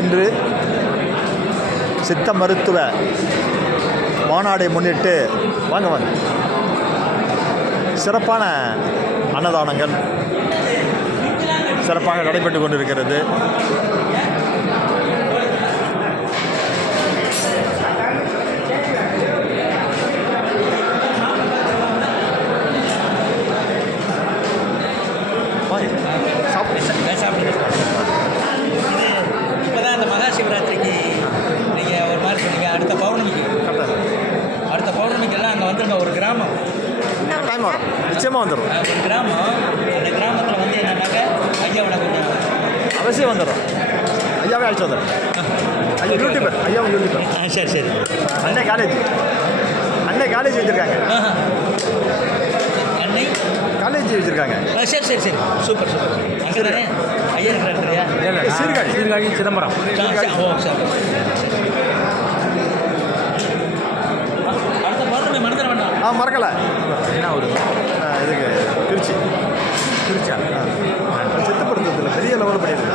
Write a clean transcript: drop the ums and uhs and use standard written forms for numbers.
இன்று சித்த மருத்துவ மாநாடை முன்னிட்டு வாங்க சிறப்பான அன்னதானங்கள் சிறப்பாக நடைபெற்று கொண்டிருக்கிறது. இப்போதான் இந்த மகா சிவராத்திரிக்கு நீங்கள் ஒரு மாதிரி சொன்னீங்க. அடுத்த பௌர்ணமிக்கெல்லாம் அங்கே வந்துருங்க. ஒரு கிராமம் டைம் வரும், நிச்சயமாக வந்துடும். ஒரு கிராமம், அந்த கிராமத்தில் வந்து என்னன்னாக்க ஐயாவோட கொஞ்சம் அவசியம் வந்துடும். ஐயாவே அழைச்சி வந்துடும். ஐயா யூடியூபர், ஐயாவும் யூடியூபர். சரி அன்னை காலேஜ் வச்சுருக்காங்க. அன்னை காலேஜ் வச்சுருக்காங்க. சரி சூப்பர் அங்கே தானே ஐயா இருக்கிறாரு. சீர்காழி சிதம்பரம். அடுத்த பௌர்ணமி மறந்துட வேண்டாம். மறக்கலை. என்ன ஒரு இதுக்கு திருச்சியா சித்தப்படுத்துறதுல பெரிய லெவலில் பண்ணியிருக்கு.